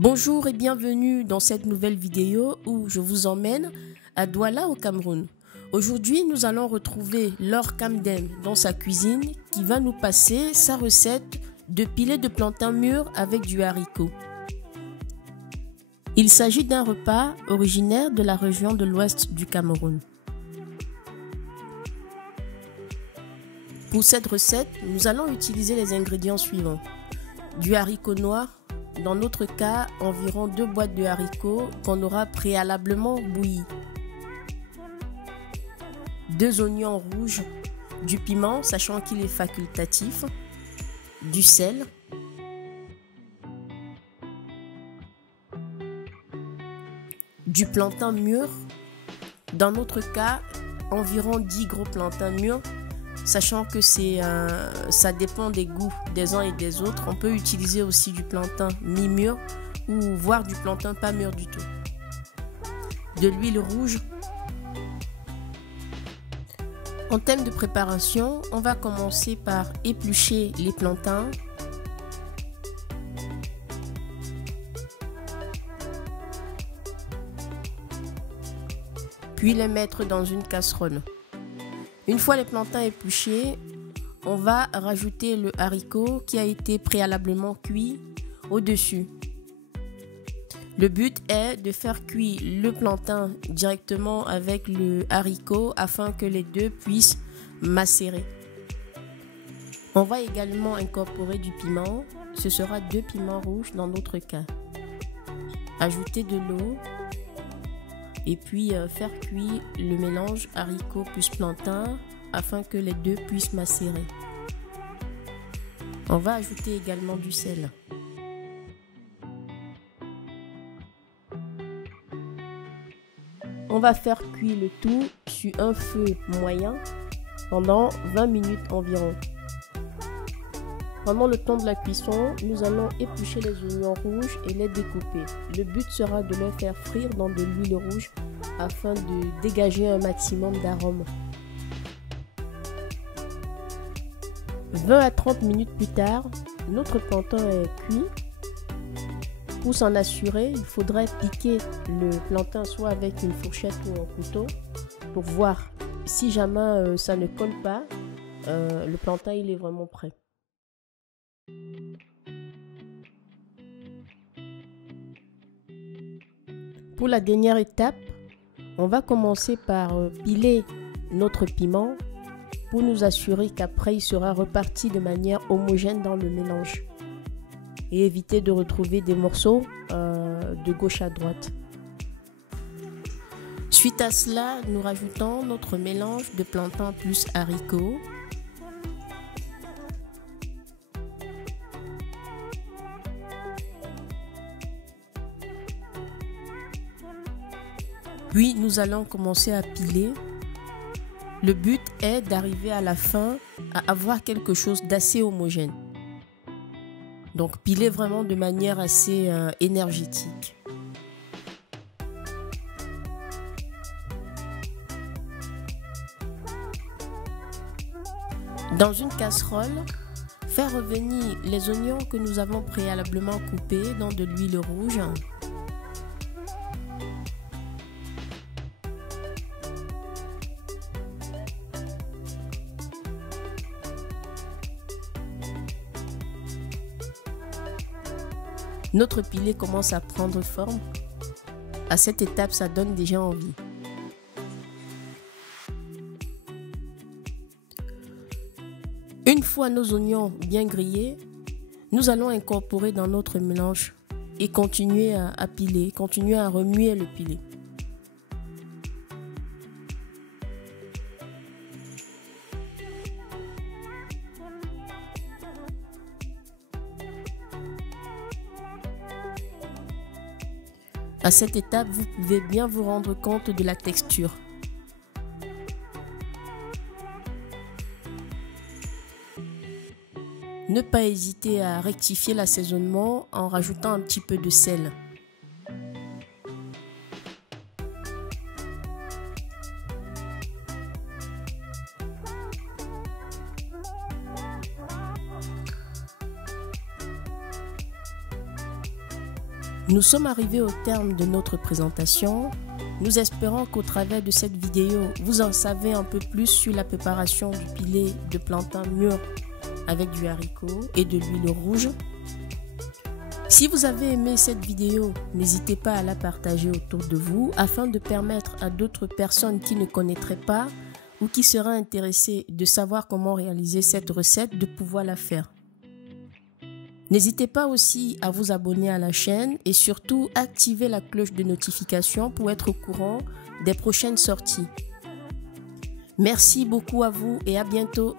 Bonjour et bienvenue dans cette nouvelle vidéo où je vous emmène à Douala au Cameroun. Aujourd'hui, nous allons retrouver Laure Kamdem dans sa cuisine qui va nous passer sa recette de pilé de plantain mûr avec du haricot. Il s'agit d'un repas originaire de la région de l'ouest du Cameroun. Pour cette recette, nous allons utiliser les ingrédients suivants. Du haricot noir, dans notre cas environ 2 boîtes de haricots qu'on aura préalablement bouillis. 2 oignons rouges, du piment sachant qu'il est facultatif, du sel, du plantain mûr, dans notre cas environ 10 gros plantains mûrs, sachant que ça dépend des goûts des uns et des autres. On peut utiliser aussi du plantain mi-mûr ou voire du plantain pas mûr du tout. De l'huile rouge. En termes de préparation, on va commencer par éplucher les plantains. Puis les mettre dans une casserole. Une fois les plantains épluchés, on va rajouter le haricot qui a été préalablement cuit au-dessus. Le but est de faire cuire le plantain directement avec le haricot afin que les deux puissent macérer. On va également incorporer du piment, ce sera 2 piments rouges dans notre cas. Ajouter de l'eau. Et puis faire cuire le mélange haricot plus plantain afin que les deux puissent macérer. On va ajouter également du sel. On va faire cuire le tout sur un feu moyen pendant 20 minutes environ. Pendant le temps de la cuisson, nous allons éplucher les oignons rouges et les découper. Le but sera de les faire frire dans de l'huile rouge afin de dégager un maximum d'arômes. 20 à 30 minutes plus tard, notre plantain est cuit. Pour s'en assurer, il faudrait piquer le plantain soit avec une fourchette ou un couteau pour voir si jamais ça ne colle pas, le plantain il est vraiment prêt. Pour la dernière étape, on va commencer par piler notre piment pour nous assurer qu'après il sera reparti de manière homogène dans le mélange et éviter de retrouver des morceaux de gauche à droite. Suite à cela, nous rajoutons notre mélange de plantain plus haricots. Puis nous allons commencer à piler. Le but est d'arriver à la fin à avoir quelque chose d'assez homogène. Donc piler vraiment de manière assez énergétique. Dans une casserole, faire revenir les oignons que nous avons préalablement coupés dans de l'huile rouge. Notre pilé commence à prendre forme. À cette étape, ça donne déjà envie. Une fois nos oignons bien grillés, nous allons incorporer dans notre mélange et continuer à piler, continuer à remuer le pilé. À cette étape, vous pouvez bien vous rendre compte de la texture. Ne pas hésiter à rectifier l'assaisonnement en rajoutant un petit peu de sel. Nous sommes arrivés au terme de notre présentation. Nous espérons qu'au travers de cette vidéo, vous en savez un peu plus sur la préparation du pilé de plantain mûr avec du haricot et de l'huile rouge. Si vous avez aimé cette vidéo, n'hésitez pas à la partager autour de vous afin de permettre à d'autres personnes qui ne connaîtraient pas ou qui seraient intéressées de savoir comment réaliser cette recette de pouvoir la faire. N'hésitez pas aussi à vous abonner à la chaîne et surtout activer la cloche de notification pour être au courant des prochaines sorties. Merci beaucoup à vous et à bientôt.